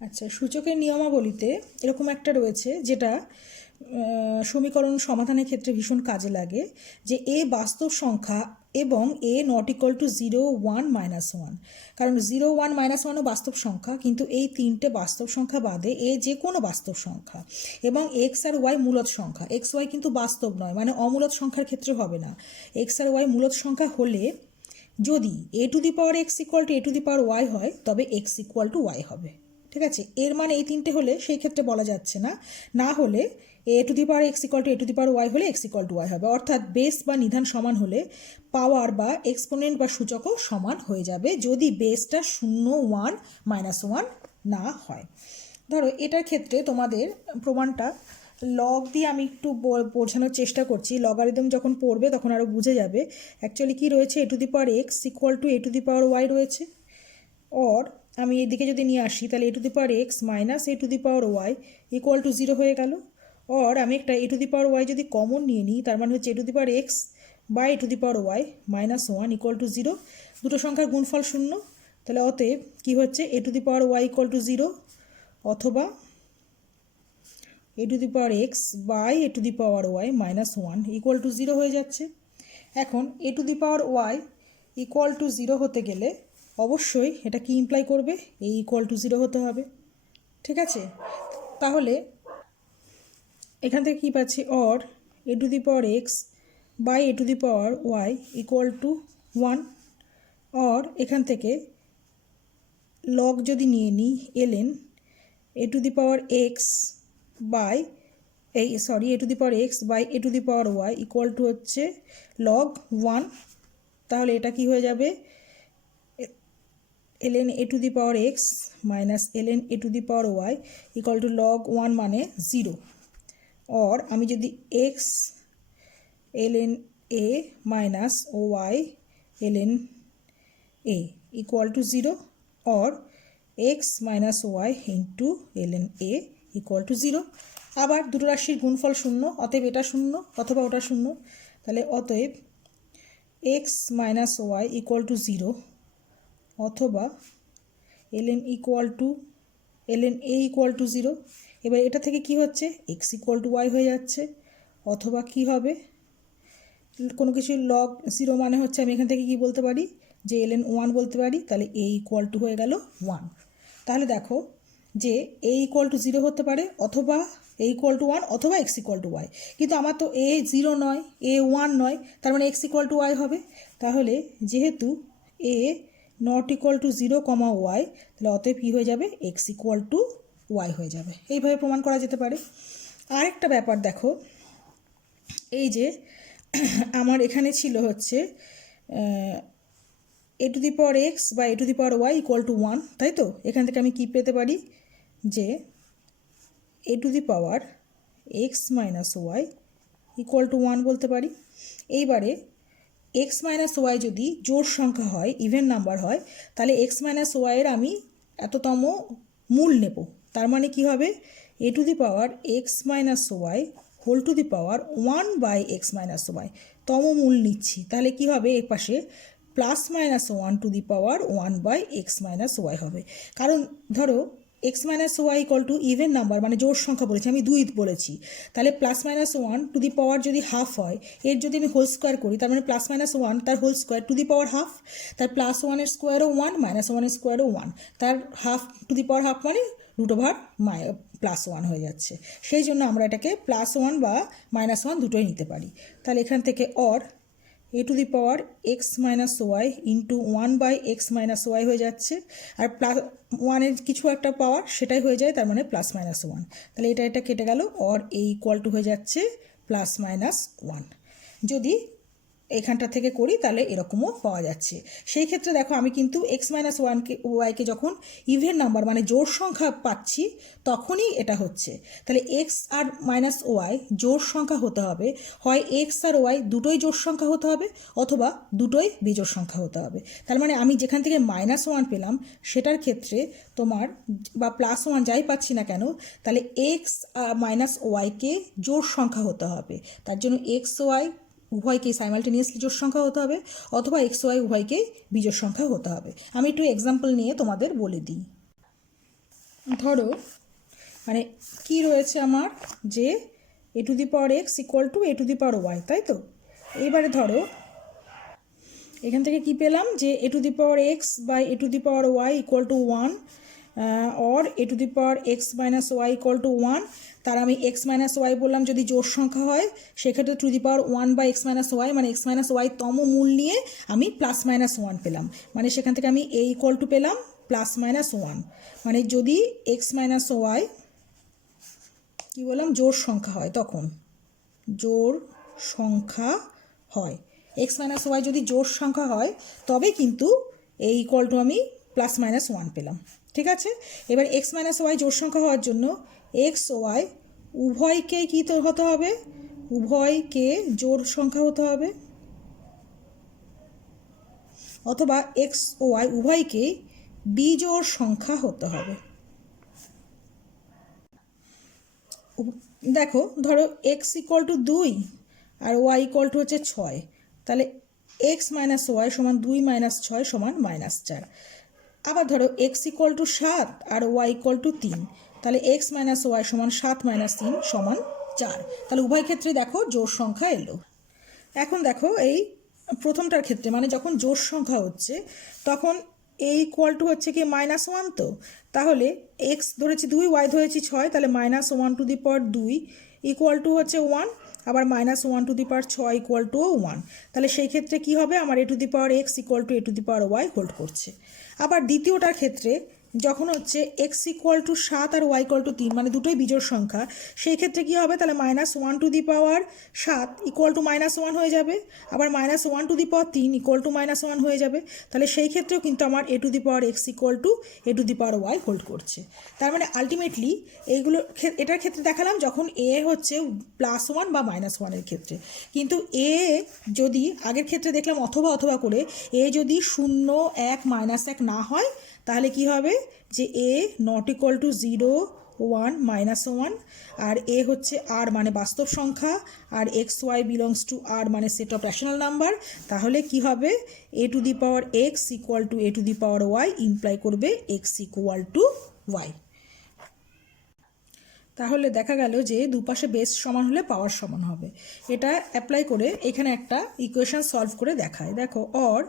আচ্ছা, সূচকের নিয়মাবলীতে এরকম একটা রয়েছে যেটা সমীকরণ সমাধানের ক্ষেত্রে ভীষণ কাজে লাগে, যে এ বাস্তব সংখ্যা এবং এ নট ইকুয়াল টু 0, 1, -1। কারণ 0, 1, -1ও বাস্তব সংখ্যা, কিন্তু এই তিনটে বাস্তব সংখ্যা বাদে এ যে কোনো বাস্তব সংখ্যা, এবং এক্স আর ওয়াই মূলদ সংখ্যা। এক্স ওয়াই কিন্তু বাস্তব নয়, মানে অমূলদ সংখ্যার ক্ষেত্রে হবে না। এক্স আর ওয়াই মূলদ সংখ্যা হলে যদি a to the power x equal to a to the power y হয়, তবে এক্স ইকুয়াল টু ওয়াই হবে। ঠিক আছে, এর মানে এই তিনটে হলে সেই ক্ষেত্রে বলা যাচ্ছে না, না হলে a to the power x equal to a to the power y হলে এক্স ইকুয়াল টু ওয়াই হবে। অর্থাৎ বেস বা নিধান সমান হলে পাওয়ার বা এক্সপোনেন্ট বা সূচকও সমান হয়ে যাবে, যদি বেসটা 0, 1, -1 না হয়। ধরো এটার ক্ষেত্রে তোমাদের প্রমাণটা লগ দিয়ে আমি একটু বোঝানোর চেষ্টা করছি। লগারিদম যখন পড়বে তখন আরও বুঝে যাবে অ্যাকচুয়ালি কী রয়েছে। A to the power x equal to a to the power y রয়েছে, অর আমি এদিকে যদি নিয়ে আসি তাহলে a to the power x minus a to the power y equal to 0 হয়ে গেল। অর আমি একটা a to the power y যদি কমন নিয়ে নিই, তার মানে হচ্ছে a to the power x by a to the power y -1 equal to 0। দুটো সংখ্যার গুণফল 0, তাহলে অতএব কী হচ্ছে, a to the power y equal to 0 অথবা a to the power x by a to the power y -1 equal to 0 হয়ে যাচ্ছে। এখন a to the power y equal to 0 হতে গেলে অবশ্যই এটা কি ইমপ্লাই করবে, এই ইকুয়াল টু 0 হতে হবে। ঠিক আছে, তাহলে এখান থেকে কী পাচ্ছি, or a to the power x by a to the power y equal to 1। Or এখান থেকে লগ যদি নিয়ে নিই LN a to the power x by a to the power x by a to the power y equal to হচ্ছে log 1। তাহলে এটা কি হয়ে যাবে, ln a to the power x minus ln a to the power y equal to log 1 মানে 0। Or আমি যদি x ln a minus ও y ln a equal to 0, or x minus y into ln a equal to 0। আবার দুটো রাশির গুণফল 0, অতএব এটা 0 অথবা ওটা 0। তাহলে অতএব x minus y equal to 0 অথবা ln equal to ln a equal to 0। এবার এটা থেকে কি হচ্ছে, এক্স ইকুয়াল টু ওয়াই হয়ে যাচ্ছে। অথবা কি হবে, কোনো কিছু লগ 0 মানে হচ্ছে আমি এখান থেকে কি বলতে পারি, যে ln 1 বলতে পারি। তাহলে এ ইকুয়াল টু হয়ে গেল 1। তাহলে দেখো যে এ ইকুয়াল টু 0 হতে পারে, অথবা এ ইকুয়াল টু 1, অথবা এক্স ইকুয়াল টু ওয়াই। কিন্তু আমার তো এ 0 নয়, এ 1 নয়, তার মানে এক্স ইকুয়াল টু ওয়াই হবে। তাহলে যেহেতু এ নট ইকুয়াল টু 0, ওয়াই, তাহলে অতএব কী হয়ে যাবে, এক্স ইকুয়াল টু ওয়াই হয়ে যাবে। এইভাবে প্রমাণ করা যেতে পারে। আরেকটা ব্যাপার দেখো, এই যে আমার এখানে ছিল হচ্ছে a to the power x বা a to the power y equal to 1, তাই তো? এখান থেকে আমি কী পেতে পারি, যে a to the power x minus y equal to 1 বলতে পারি। এইবারে এক্স মাইনাস ওয়াই যদি জোড় সংখ্যা হয়, ইভেন নাম্বার হয়, তাহলে এক্স মাইনাস ওয়াইয়ের আমি এততম মূল নেব। তার মানে কি হবে, a to the power x minus y whole to the power 1 by x minus y তম মূল নিচ্ছি। তাহলে কি হবে, এর পাশে +-1 to the power 1 by x minus y হবে। কারণ ধরো x minus y equal to even number, মানে জোড় সংখ্যা বলেছি, আমি 2 বলেছি। তাহলে +-1 টু দি পাওয়ার যদি হাফ হয়, এর যদি আমি হোল স্কোয়ার করি, তার মানে +-1 তার whole square to the power half. তার +1 স্কোয়ারও 1, -1 স্কোয়ারও 1, তার half to the power half মানে √+1 হয়ে যাচ্ছে। সেই জন্য আমরা এটাকে +1 বা -1 দুটোই নিতে পারি। তাহলে এখান থেকে or a to the power x minus y into 1 by x minus y হয়ে যাচ্ছে। আর +1-এর কিছু একটা পাওয়ার সেটাই হয়ে যায়, তার মানে +-1। তাহলে এটা কেটে গেল, অর এ ইকুয়াল টু হয়ে যাচ্ছে +-1। যদি এখানটা থেকে করি তাহলে এরকমও পাওয়া যাচ্ছে। সেই ক্ষেত্রে দেখো আমি কিন্তু এক্স মাইনাস ওয়াইকে যখন ইভেন নাম্বার মানে জোড় সংখ্যা পাচ্ছি তখনই এটা হচ্ছে। তাহলে এক্স আর মাইনাস ওয়াই জোড় সংখ্যা হতে হবে, হয় এক্স আর ওয়াই দুটোই জোড় সংখ্যা হতে হবে, অথবা দুটোই বিজোড় সংখ্যা হতে হবে। তার মানে আমি যেখান থেকে -1 পেলাম সেটার ক্ষেত্রে তোমার বা +1 যাই পাচ্ছি না কেন, তাহলে এক্স মাইনাস ওয়াইকে জোড় সংখ্যা হতে হবে। তার জন্য এক্স ওয়াই উভয়কেই সাইমালটেনিয়াসলি জোড় সংখ্যা হতে হবে, অথবা এক্স ওয়াই উভয়কেই বিজোড় সংখ্যা হতে হবে। আমি একটু এক্সাম্পল নিয়ে তোমাদের বলে দিই। ধরো মানে কি রয়েছে আমার, যে a to the power x equal to a to the power y, তাই তো? এইবারে ধরো এখান থেকে কি পেলাম, যে a to the power x by a to the power y equal to 1 or a to the power x minus y equal to 1। তার আমি এক্স মাইনাস ওয়াই বললাম যদি জোড় সংখ্যা হয়, সেক্ষেত্রে to the power 1 by x minus y, মানে x minus y তম মূল নিয়ে আমি প্লাস মাইনাস 1 পেলাম, মানে সেখান থেকে আমি এ ইকুয়াল টু পেলাম প্লাস মাইনাস 1। মানে যদি এক্স মাইনাস ওয়াই কী বললাম জোড় সংখ্যা হয়, তখন জোড় সংখ্যা হয়, এক্স মাইনাস ওয়াই যদি জোড় সংখ্যা হয় তবে কিন্তু এ ইকুয়াল টু আমি প্লাস মাইনাস 1 পেলাম। ঠিক আছে, এবার এক্স মাইনাস ওয়াই জোড় সংখ্যা হওয়ার জন্য এক্স ওয়াই উভয়কে কী তো হতে হবে, উভয়কে জোড় সংখ্যা হতে হবে, অথবা এক্স ওয়াই উভয়কে বিজোড় সংখ্যা হতে হবে। দেখো ধরো এক্স ইকুয়াল টু 2 আর ওয়াই ইকুয়াল টু হচ্ছে 6, তাহলে এক্স মাইনাস ওয়াই সমান 2 মাইনাস 6 সমান -4। আবার ধরো এক্স ইকুয়াল টু 7 আর ওয়াই ইকুয়াল টু 3, তাহলে এক্স মাইনাস ওয়াই সমান 7 মাইনাস 3 সমান 4। তাহলে উভয় ক্ষেত্রে দেখো জোড় সংখ্যা এলো। এখন দেখো এই প্রথমটার ক্ষেত্রে মানে যখন জোড় সংখ্যা হচ্ছে তখন এ ইকুয়াল টু হচ্ছে কি -1, তো তাহলে এক্স ধরেছি 2, ওয়াই ধরেছি 6, তাহলে -1 to the power 2 equal to হচ্ছে 1, আবার -1 to the power 6 equal to 1। তাহলে সেই ক্ষেত্রে কি হবে, আমার a to the power x equal to a to the power y hold করছে। আবার দ্বিতীয়টার ক্ষেত্রে যখন হচ্ছে এক্স ইকুয়াল টু 7 আর ওয়াই ইকুয়াল টু 3, মানে দুটোই বিজোড় সংখ্যা, সেই ক্ষেত্রে কী হবে, তাহলে -1 to the power 7 equal to -1 হয়ে যাবে, আবার -1 to the power 3 equal to -1 হয়ে যাবে। তাহলে সেই ক্ষেত্রেও কিন্তু আমার a to the power x equal to a to the power y hold করছে। তার মানে আলটিমেটলি এইগুলো এটার ক্ষেত্রে দেখালাম যখন এ হচ্ছে +1 বা -1 ক্ষেত্রে, কিন্তু এ যদি আগের ক্ষেত্রে দেখলাম অথবা অথবা করে এ যদি 0, 1, -1 না হয়, তাহলে কি হবে, যে এ নট ইকুয়াল টু 0, 1, -1, আর এ হচ্ছে আর মানে বাস্তব সংখ্যা, আর x y belongs to R মানে সেট অফ রেশনাল নাম্বার। তাহলে কি হবে, a to the power x equal to a to the power y imply করবে এক্স ইকুয়াল টু ওয়াই। তাহলে দেখা গেল যে দুপাশে বেস সমান হলে পাওয়ার সমান হবে। এটা অ্যাপ্লাই করে এখানে একটা ইকুয়েশন সলভ করে দেখায়। দেখো, or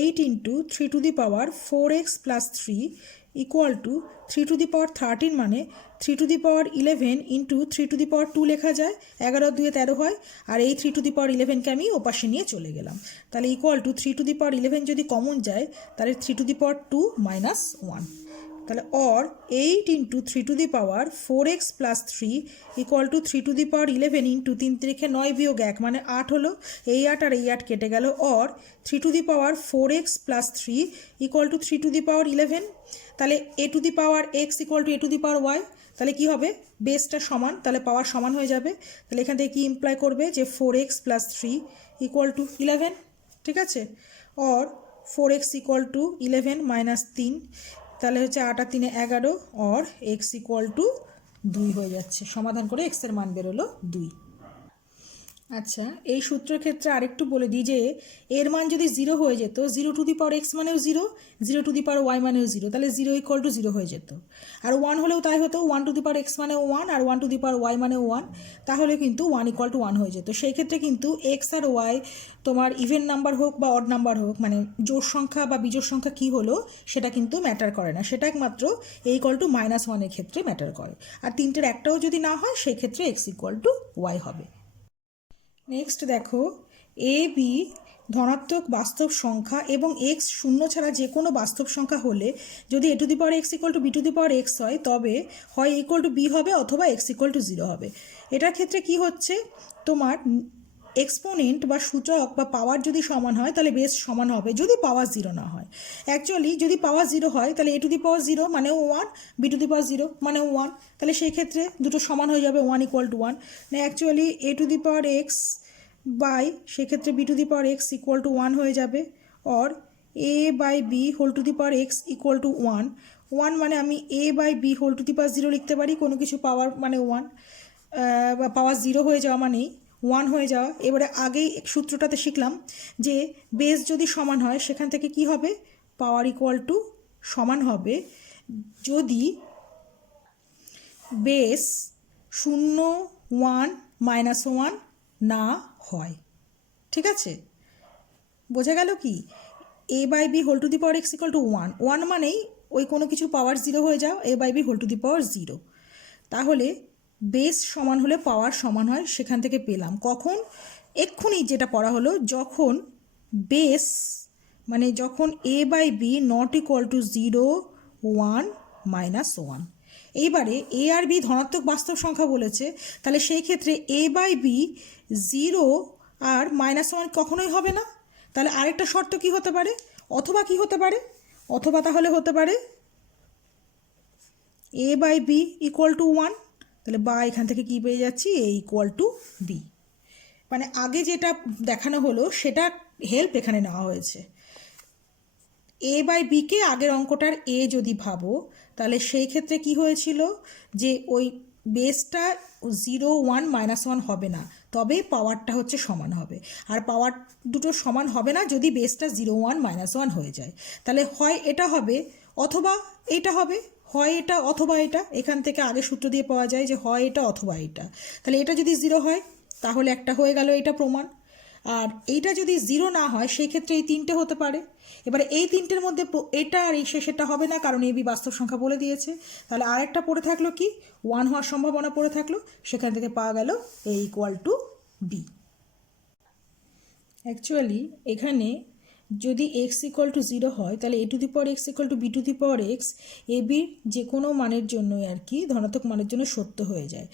8 into 3 to the power 4x plus 3 equal to 3 to the power 13, মানে 3 to the power 11 into 3 to the power 2 লেখা যায়, 11 2 13 হয়, আর এই 3 টু দি পাওয়ার 11কে আমি ওপাশে নিয়ে চলে গেলাম। তাহলে equal to 3 to the power 11 যদি কমন যায়, তাহলে 3 টু দি পাওয়ার 2 মাইনাস 1। তাহলে or 8 into 3 to the power 4x plus 3 equal to 3 to the power 11 into 3 3 9 বিয়োগ 1 মানে 8 হলো, এই 8 আর এই 8 কেটে গেল, or 3 to the power 4x plus 3 equal to 3 to the power 11। তাহলে a to the power x equal to a to the power y, তাহলে কী হবে, বেসটা সমান, তাহলে পাওয়ার সমান হয়ে যাবে। তাহলে এখান থেকে কী ইমপ্লাই করবে, যে 4x প্লাস 3 ইকুয়াল টু 11। ঠিক আছে, or 4x equal to 11 minus 3, তাহলে হচ্ছে 8 আর 3 11, অর এক্স ইকুয়াল টু 2 হয়ে যাচ্ছে। সমাধান করে এক্সের মান বেরোলো 2। আচ্ছা, এই সূত্রের ক্ষেত্রে আরেকটু বলে দিই যে এর মান যদি 0 হয়ে যেত, 0 টু দি পাওয়ার এক্স মানেও 0, 0 টু দি পাওয়ার ওয়াই মানেও 0, তাহলে 0 ইকুয়াল টু 0 হয়ে যেত। আর 1 হলেও তাই হতো, 1 টু দি পাওয়ার এক্স মানেও 1 আর 1 টু দি পাওয়ার ওয়াই মানেও 1, তাহলে কিন্তু 1 ইকুয়াল টু 1 হয়ে যেত। সেই ক্ষেত্রে কিন্তু এক্স আর ওয়াই তোমার ইভেন নাম্বার হোক বা অড নাম্বার হোক, মানে জোড় সংখ্যা বা বিজোড় সংখ্যা কী হলো সেটা কিন্তু ম্যাটার করে না, সেটা একমাত্র এ ইকুয়াল টু -1 এর ক্ষেত্রে ম্যাটার করে। আর তিনটের একটাও যদি না হয় সেই ক্ষেত্রে এক্স ইকুয়াল টু ওয়াই হবে। নেক্সট দেখো, এ বি ধনাত্মক বাস্তব সংখ্যা এবং এক্স শূন্য ছাড়া যে কোনো বাস্তব সংখ্যা হলে যদি a to the power x equal to b to the power x হয়, তবে হয় ইকুয়াল টু বি হবে অথবা এক্স ইকুয়াল টু 0 হবে। এটার ক্ষেত্রে কি হচ্ছে, তোমার এক্সপোনেন্ট বা সূচক বা পাওয়ার যদি সমান হয় তাহলে বেস সমান হবে যদি পাওয়ার 0 না হয়। অ্যাকচুয়ালি যদি পাওয়ার 0 হয় তাহলে এ টু দি পাওয়ার 0 মানেও 1, বি টু দি পাওয়ার 0 মানেও 1, তাহলে সেই ক্ষেত্রে দুটো সমান হয়ে যাবে, 1 ইকুয়াল টু 1। না actually a to the power x by সেক্ষেত্রে b to the power x equal to 1 হয়ে যাবে, or a by b whole to the power x equal to 1, 1 মানে আমি a by b whole to the power 0 লিখতে পারি, কোনো কিছু পাওয়ার মানে 1 বা পাওয়ার 0 হয়ে যাওয়া মানেই 1 হয়ে যাওয়া। এবারে আগেই সূত্রটাতে শিখলাম যে বেস যদি সমান হয় সেখান থেকে কি হবে, পাওয়ার ইকুয়াল টু সমান হবে যদি বেস 0 1 -1 না হয়। ঠিক আছে, বোঝা গেল কি? a by b whole to the power x equal to 1 মানেই ওই কোনো কিছু পাওয়ার 0 হয়ে যাও, a by b whole to the power 0। তাহলে বেস সমান হলে পাওয়ার সমান হয়, সেখান থেকে পেলাম কখন? এক্ষুনি যেটা পড়া হলো, যখন বেস মানে যখন a by b not equal to 0 1 -1। এইবারে এ আর বি ধনাত্মক বাস্তব সংখ্যা বলেছে, তাহলে সেই ক্ষেত্রে a বাই বি 0 আর -1 কখনোই হবে না। তাহলে আরেকটা শর্ত কি হতে পারে? অথবা কি হতে পারে? অথবা তাহলে হতে পারে a by b equal to 1, তাহলে বা এখান থেকে কি পেয়ে যাচ্ছি? a equal to b. মানে আগে যেটা দেখানো হলো সেটা হেল্প এখানে নেওয়া হয়েছে। a বাই বিকে আগের অঙ্কটার a যদি ভাবো, তাহলে সেই ক্ষেত্রে কি হয়েছিল যে ওই বেসটা 0 1 -1 হবে না, তবে পাওয়ারটা হচ্ছে সমান হবে। আর পাওয়ার দুটো সমান হবে না যদি বেসটা 0 1 -1 হয়ে যায়। তাহলে হয় এটা হবে অথবা এটা হবে, হয় এটা অথবা এটা। এখান থেকে আগে সূত্র দিয়ে পাওয়া যায় যে হয় এটা অথবা এটা। তাহলে এটা যদি 0 হয় তাহলে একটা হয়ে গেল এটা প্রমাণ। আর এইটা যদি 0 না হয় সেই ক্ষেত্রে এই তিনটে হতে পারে। এবারে এই তিনটের মধ্যে এটা আর এই শেষেরটা হবে না, কারণ এবি বাস্তব সংখ্যা বলে দিয়েছে। তাহলে আরেকটা পড়ে থাকলো কি? 1 হওয়ার সম্ভাবনা পড়ে থাকলো, সেখান থেকে পাওয়া গেল a equal to b. Actually এখানে যদি এক্স ইকুয়াল টু 0 হয় তাহলে a to the power x equal to b to the power x a বির যে কোনো মানের জন্যই আর কি ধনাত্মক মানের জন্য সত্য হয়ে যায়।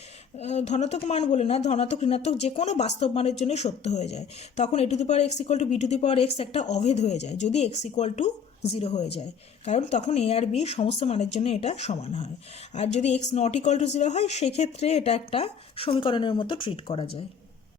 ধনাত্মক মান বলে না, ধনাত্মক ঋণাত্মক যে কোনো বাস্তব মানের জন্যই সত্য হয়ে যায়। তখন a to the power x equal to b to the power x একটা অভেদ হয়ে যায় যদি এক্স ইকুয়াল টু 0 হয়ে যায়, কারণ তখন এ আর বি সমস্ত মানের জন্য এটা সমান হয়। আর যদি এক্স নট ইকুয়াল টু 0 হয় সেক্ষেত্রে এটা একটা সমীকরণের মতো ট্রিট করা যায়।